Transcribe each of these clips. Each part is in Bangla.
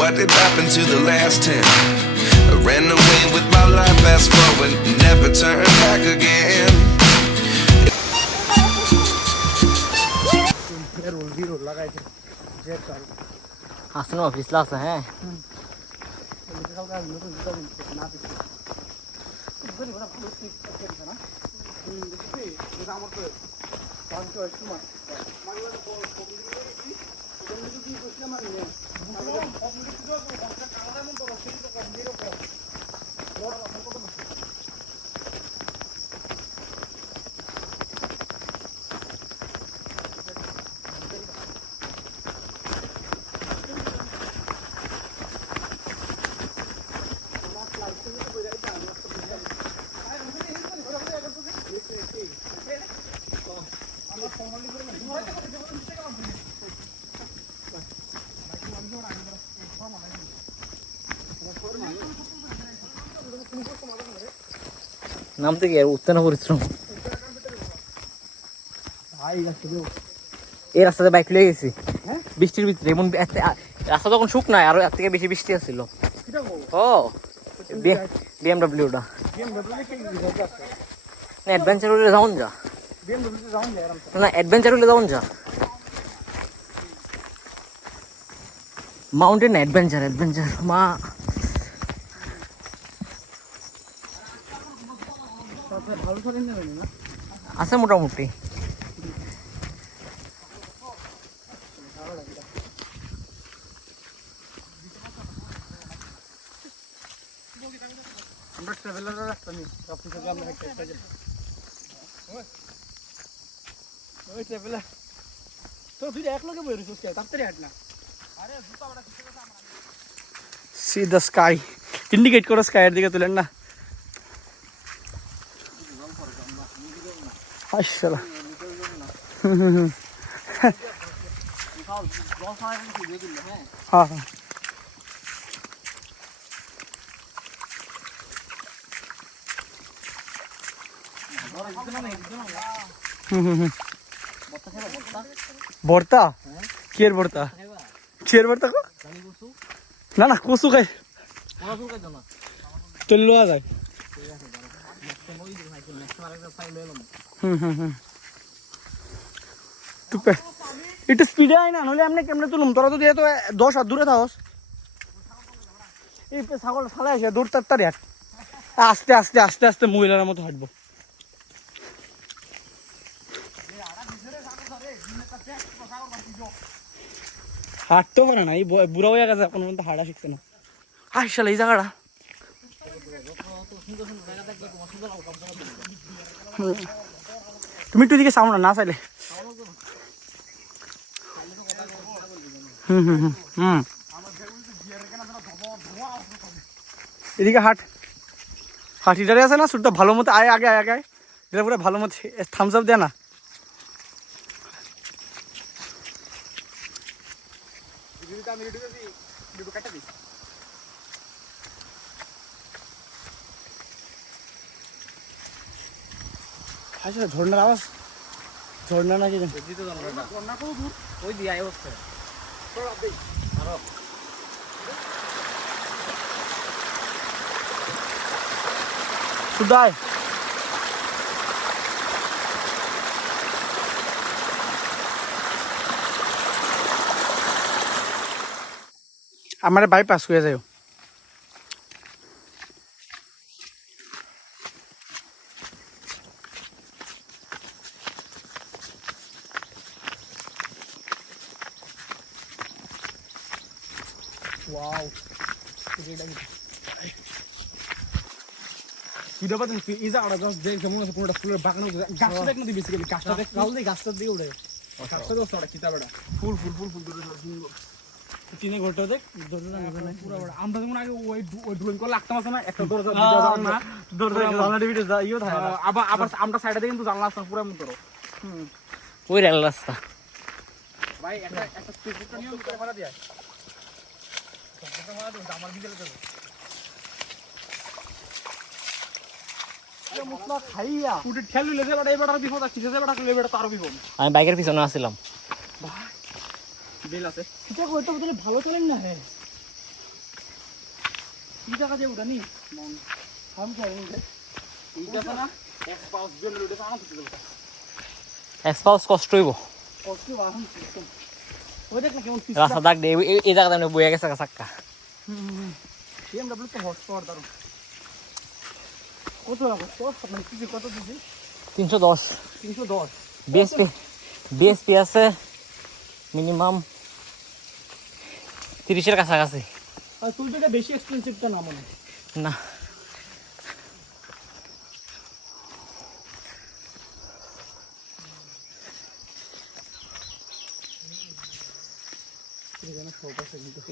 What did happen to the last 10? I ran away with my life, fast forward, never turn back again. আসনো পিছলা আছে হ্যাঁ নামতে গিয়ে উঠতে না পরিশ্রম এই রাস্তাতে বাইক লিয়ে গেছি বৃষ্টির ভিতরে এমন রাস্তা তখন শুকনো আর এর থেকে বেশি বৃষ্টি আসছিল ও বিএমডব্লিউটা না অ্যাডভেঞ্চার হলে যাওন যা না অ্যাডভেঞ্চার হলে যাওন যা মাউন্টেন অ্যাডভেঞ্চার মা আছে মোটামুটি আমরা ট্রাভেলারের রাস্তা নেই রাস্তা থেকে আমরা একটা ওই ট্রাভেলার তো তুই এক লগে বই রইছিস তাড়াতাড়ি হাঁট না আরে জুতা বড় কিছু কথা আমরা সি দ্য স্কাই ইন্ডিকেট করো স্কাইয়ের দিকে তুলেন না আশাআল্লাহ হ্যাঁ হ্যাঁ ভর্তা কিয়ের ভর্তা কো না না কচু খাই তেল লোয়া যায় একটু স্পিডে আয় না নইলে এমনি কেমনে তুলুম তোরা তো দিয়ে তো 10 হাত দূরে থাকস এই ছাগল ফালে আসে দূর তাড়াতাড়ি হাঁট আস্তে আস্তে আস্তে আস্তে মহিলার মতো হাঁটবো হাঁটতেও পারে না এই বুড়া হয়ে গেছে এখন পর্যন্ত হাঁটা শিখছে না আসলে এই জায়গাটা তুমি একটু দিকে সামনে না চাইলে এদিকে হাঁটিটারে আছে না সুরটা ভালো মতো আয় আগে আগে এটা পুরো ভালো মতো থামস আপ দেয় না ঝর্ণার আওয়াজ ঝর্ণা নাকি ওই দিয়ে আয় হচ্ছে সুদাই আমার বাইপাস হয়ে যায় ওয়াও তুই বাবা তুই এই জায়গাটা জাস্ট দেখ যেমন আছে পুরোটা ফুলের বাগান গাছটা দেখ না তুই বেসিক্যালি গাছটা দেখ কাল দিয়ে গাছটা দিয়ে উড়ে গাছটা তো ওটা কিতাবটা ফুল দূরে সুন্দর তিনে ঘরটা দেখ দরজা না পুরো বড় আমরা যেমন আগে ওই ড্রয়িং করে লাগতাম আছে না একটা দরজা না দরজা জানলা দিবি যা ইও থাকে আবার আমরা সাইডে দিয়ে কিন্তু জানলা আছে পুরো মতো ওই রেল রাস্তা ভাই একটা স্পিডটা নিয়ে ক্যামেরা দিয়া ক্যামেরা দাও আমার দিকে লাগবে আমি বাইকের পিছনে আসছিলাম ভালো চলেন না কি জায়গা দিয়ে উঠানি আমি তো এইটা না এক্সপাউস বেল রোডে আনা দিতে এক্সপাউস কষ্ট হইব কষ্ট বাহন সিস্টেম ওই দেখ না কেমন রাস্তা দাগ দে এই জায়গাতে আমি বইয়া গেছে চাক্কা BMW তো হট পাওয়ার দারুন কত লাগবে তো মানে কি কত দিছি 310 310 বিএসপি আছে মিনিমাম 30 এর কাছাকাছি আর তুলটা বেশি এক্সপেন্সিভটা না মনে না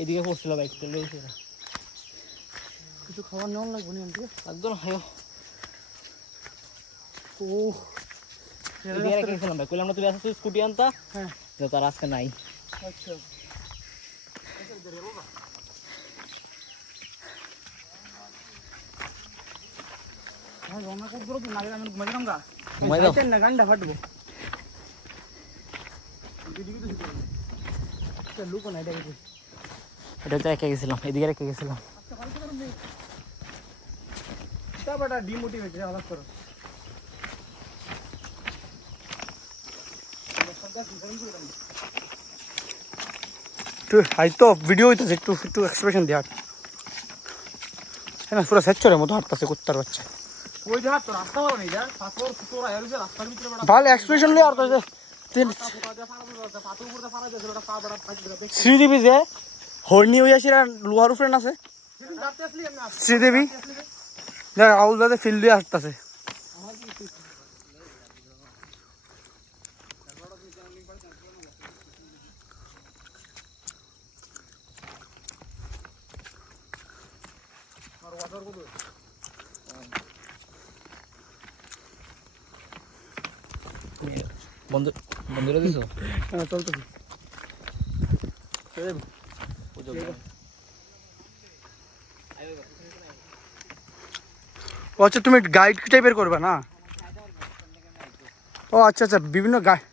এদিকে পড়ছিল বাইক চলে কিছু খাবার নেওয়া লাগবে না এমনি একদম হায়ো ও এদিকে রেখেছিলাম ভাই কইলাম না তুই আসছিস স্কুটি আনতা হ্যাঁ যে তার আজকে নাই আচ্ছা হ্যাঁ রওনা কত দূর তো নাগে আমি ঘুমাই যাম গা ঘুমাই যাও না গান্ডা ফাটবো লুক না এটা কি এটা তো রেখে গেছিলাম এদিকে রেখে গেছিলাম তা বড় ডিমোটিভেটেড আলাদা করো তো আই তো ভিডিও হইতাছে একটু এক্সপ্রেশন দেয়া হ্যাঁ পুরো সেচ্চরের মতো হাঁটতাছে কুত্তার বাচ্চা ওই যে হাঁট তো রাস্তা ভালো নেই যা পাথর ফুটোর আয়ার যে রাস্তার ভিতরে বড় ভালো এক্সপ্রেশন লই আর তো তিন শ্রীদেবী যে হর্নি হইয়াছিল লোহার ফ্রেন্ড আছে শ্রীদেবী দেখ আউল দাদা ফিল্ড দিয়ে হাঁটতাছে বন্ধুরা দিছো হ্যাঁ চলতেছি আচ্ছা তুমি গাইড টাইপের করবে না ও আচ্ছা আচ্ছা বিভিন্ন গাইড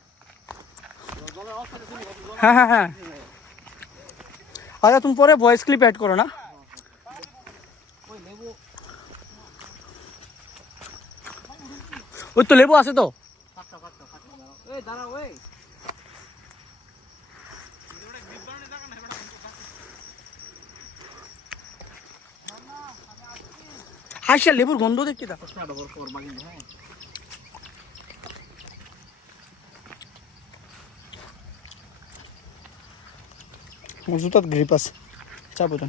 হ্যাঁ হ্যাঁ হ্যাঁ আচ্ছা তুমি পরে ভয়েস ক্লিপ অ্যাড করো না ওই তো লেবু আছে তো হাসিয়া লেবুর গন্ধ দেখতে দেখো জুতাত গ্রিপ আছে চাপো তো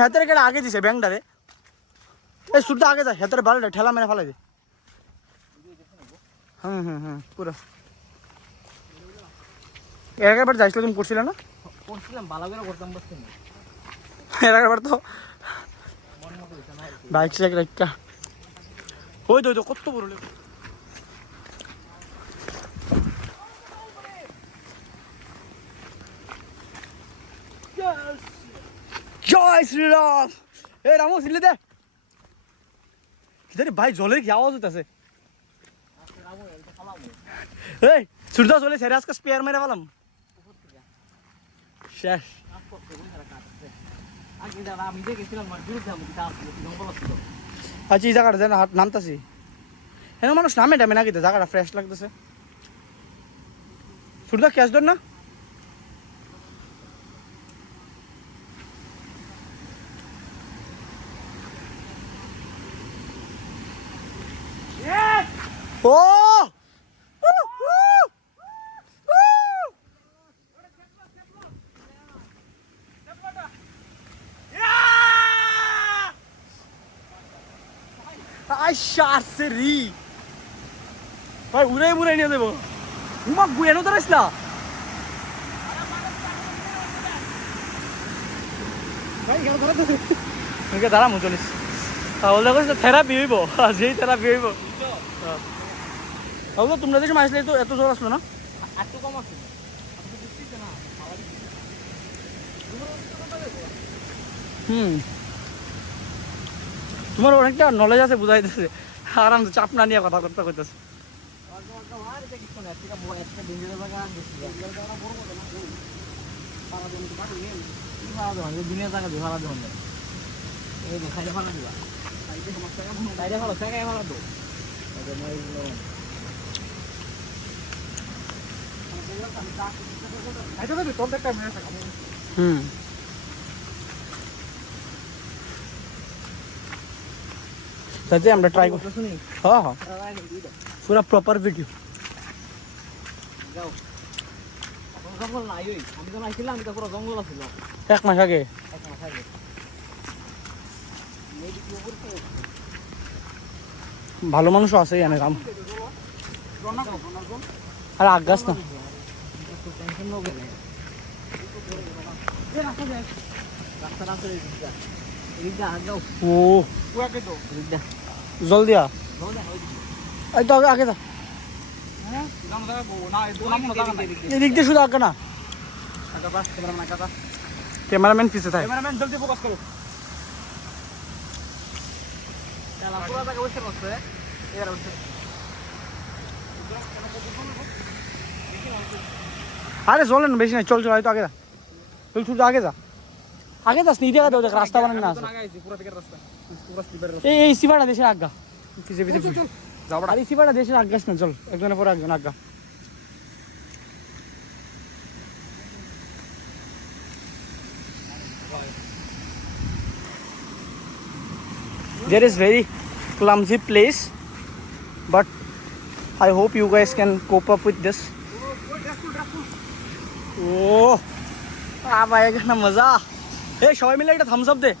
হেতের কেটে আগে দিছে ব্যাংকটারে এই শুধু আগে যা হেতের বাড়িটা ঠেলা মেরে ফেলাই দে হুম পুরো একবার যাইছিল তুমি করছিলে না করছিলাম ভালো করে করতাম বসতে না একবার তো বাইক চাইক রাখা ওই তো কত বড় লেবু জয় শ্রীরাম এই রামু ছিলে দে কিরে ভাই জলের কি আওয়াজ হইতাছে এই সুরদা জলে ছেড়ে আজকে স্পেয়ার মেরে ফেলাম শেষ আচ্ছা এই জায়গাটা যেন নামতাছি হ্যাঁ মানুষ নামে টামে নাকি জায়গাটা ফ্রেশ লাগতেছে সুরদা ক্যাশ ধর না ও রি ভাই উড়াই মুড়াই নিয়ে দেবো উমা গুয়ানো তো রাইসলা দাঁড়া মুচলিস তাহলে দেখো থেরাপি হইব যেই থেরাপি হইব তাহলে তোমরা দেখে মাসলে তো এত জোর আসলো না একটু কম আছে তোমার অনেকটা নলেজ আছে বুঝাইতেছে আরামসে চাপ না নিয়ে কথা করতে কইতেছে দুনিয়া জায়গা দিয়ে ভাড়া দেওয়া এই খাইলে ভাড়া দিবা খাইলে ভালো জায়গায় ভাড়া দো তাতে আমরা ট্রাই করতে শুনি হ্যাঁ হ্যাঁ পুরা প্রপার ভিডিও যাও জঙ্গল নাই ওই আমি তো নাইছিলাম এটা পুরো জঙ্গল আছিল এক মাস আগে ভালো মানুষও আছে এখানে কাম আর আগাস না ও জল দিয়া এই তো আগে যা এদিক দিয়ে শুধু আগে না ক্যামেরাম্যান পিছে থাকে জলদি ফোকাস করো চলা পুরো জায়গা বসে বসে এর বসে আরে চলে না বেশি নাই চল চল হয়তো আগে যা চল শুধু আগে যা আগে যাস নি দেখা দেখ রাস্তা বানানো না এই সিবাটা দেশের আজ্ঞা পিছে পিছে যাও আর এই সিবাটা দেশের আজ্ঞাস না চল একজনের পর একজন আজ্ঞা There is very clumsy place, but I hope you guys can cope up with this. Oh, आएगा मजा. Hey, show me like a thumbs up there.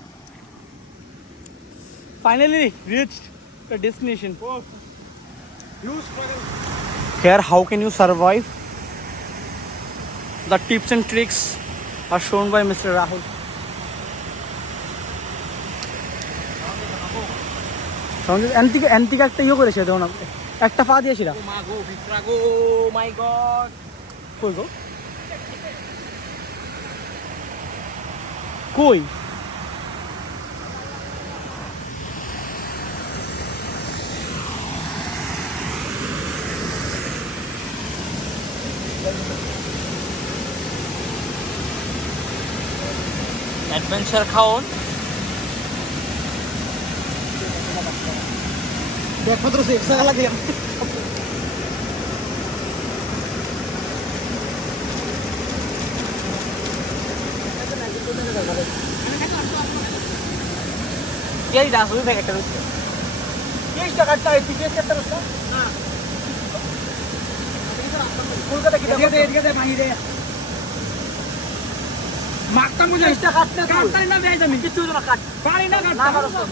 Finally reached the destination. Here, how can you survive? The tips and tricks are shown by Mr. Rahul. অ্যান্টিকা একটা ইয়ে করেছে দেখো না একটা পা দিয়েছিল মাই গড কই গো কই অ্যাডভেঞ্চার খাওন একমাত্র সেফ জায়গা লাগে এই দাস ওই প্যাকেটটা রয়েছে 30 টাকা চাই টিকেট একটা রাস্তা হ্যাঁ কলকাতা কি এদিকে দে মাহি দে মাকটা মুঝে 30 টাকা কাটতে না দেয় জমি কিছু না কাট পানি না কাট না রাস্তা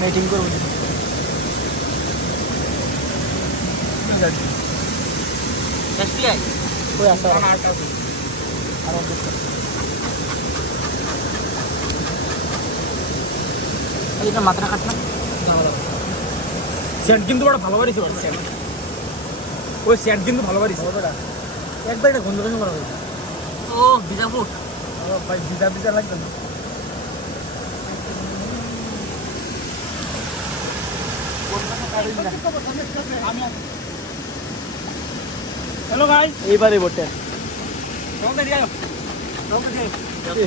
मीटिंग करो एसटीआई कोई ऐसा এটা মাত্রা কাটনা সেট কিন্তু বড় ভালো বাড়িছে ওই সেট কিন্তু ভালো বাড়িছে একবার এটা গন্ধ করা হয়েছে ও বিজাপুর ভাই বিজা লাগবে না हेलो गाइस এই বারে বটে চল দে যাও চল দে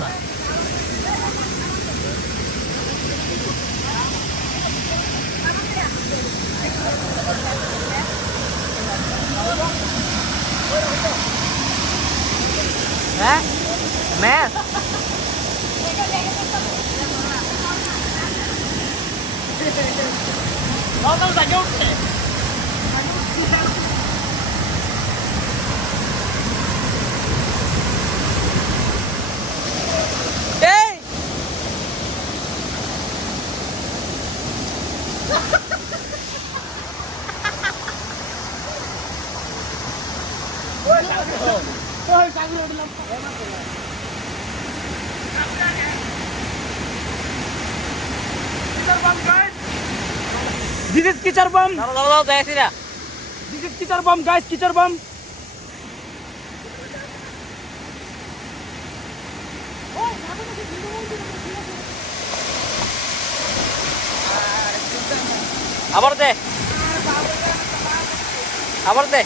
हैं मैं Vamos a ayudarte. ¡Ey! This is kitchen bomb. দাঁড়াও দেখছি না This is kitchen bomb, guys. Kitchen bomb. আবার দে আবার দে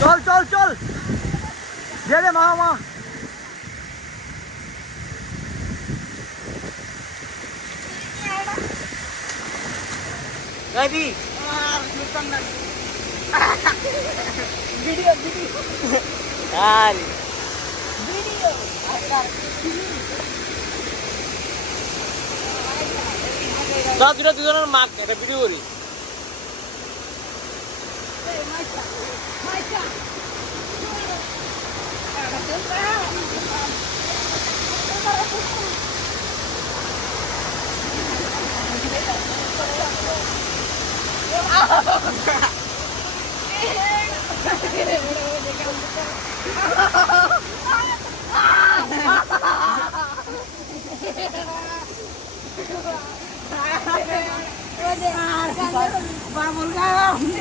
চল চল চল দে দে মা গাইবি ভিডিও আর দুজনের মাক একটা ভিডিও করি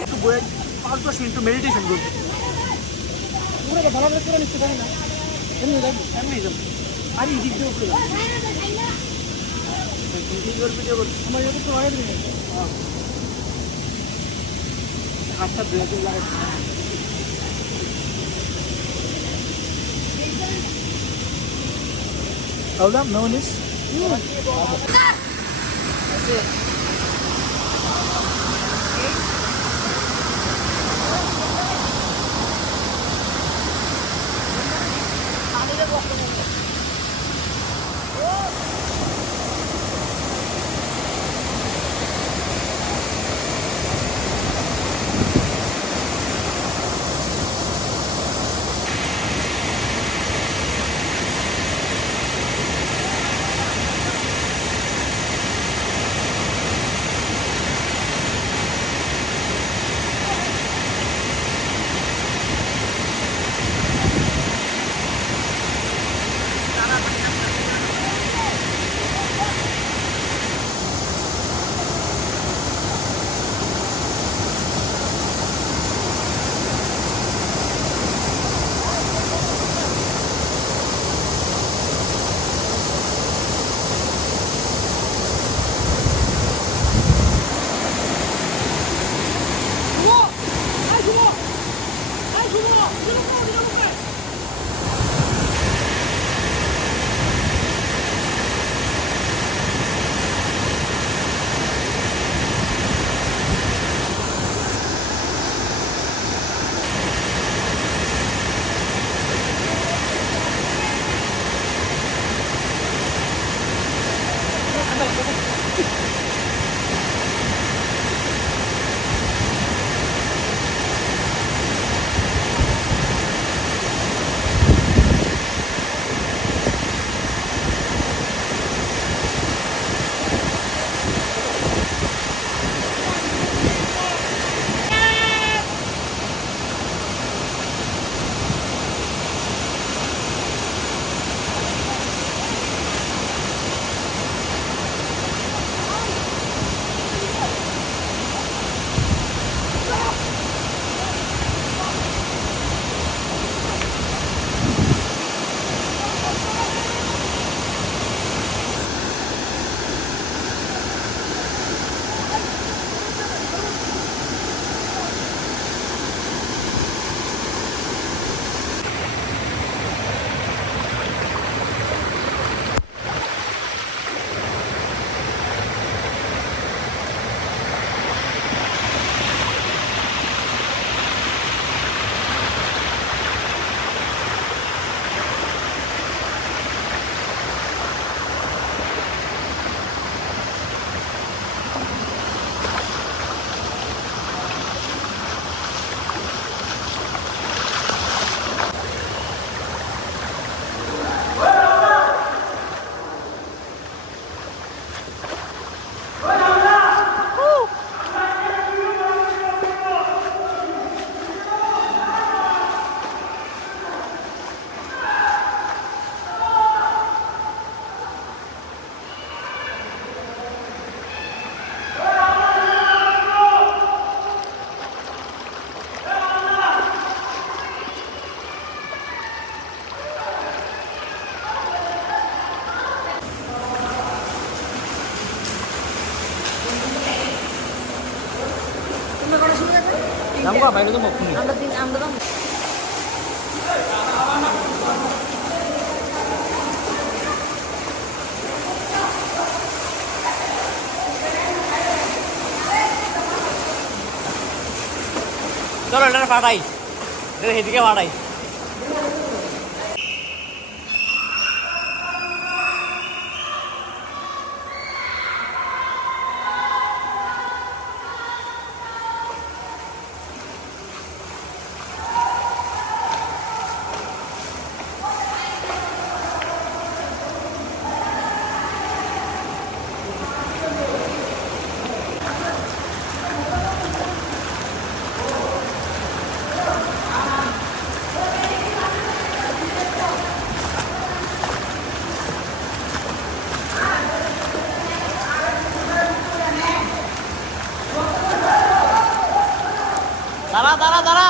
একটু বয়ে 5-10 মিনিট মেডিটেশন করবো পুরো ভালো করে করে নিতে পারি না এমনি যাবো আর এই দিক দিয়ে উপরে যাবো ভিডিও করবো আমার ইউটিউব তো অনেক দিন হাতটা ধুয়ে দিন লাগে Hold up, no one is. যাবো গা বাইরে যাবো আমরা যাবো চলো এটা পাঠাই সেদিকে পাঠাই দাঁড়া দাঁড়া দাঁড়া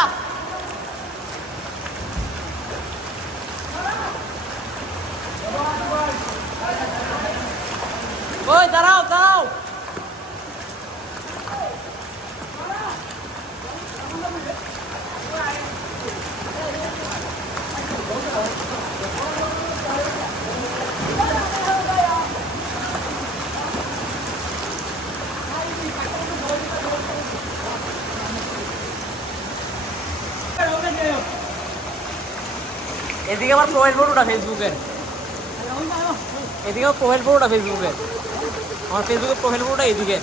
ওই দাঁড়াও দাঁড়াও এদিকে আমার প্রোফাইল ফটোটা ফেসবুকের এদিকে প্রোফাইল ফটোটা ফেসবুকের আমার ফেসবুকের প্রোফাইল ফটোটা এদিকে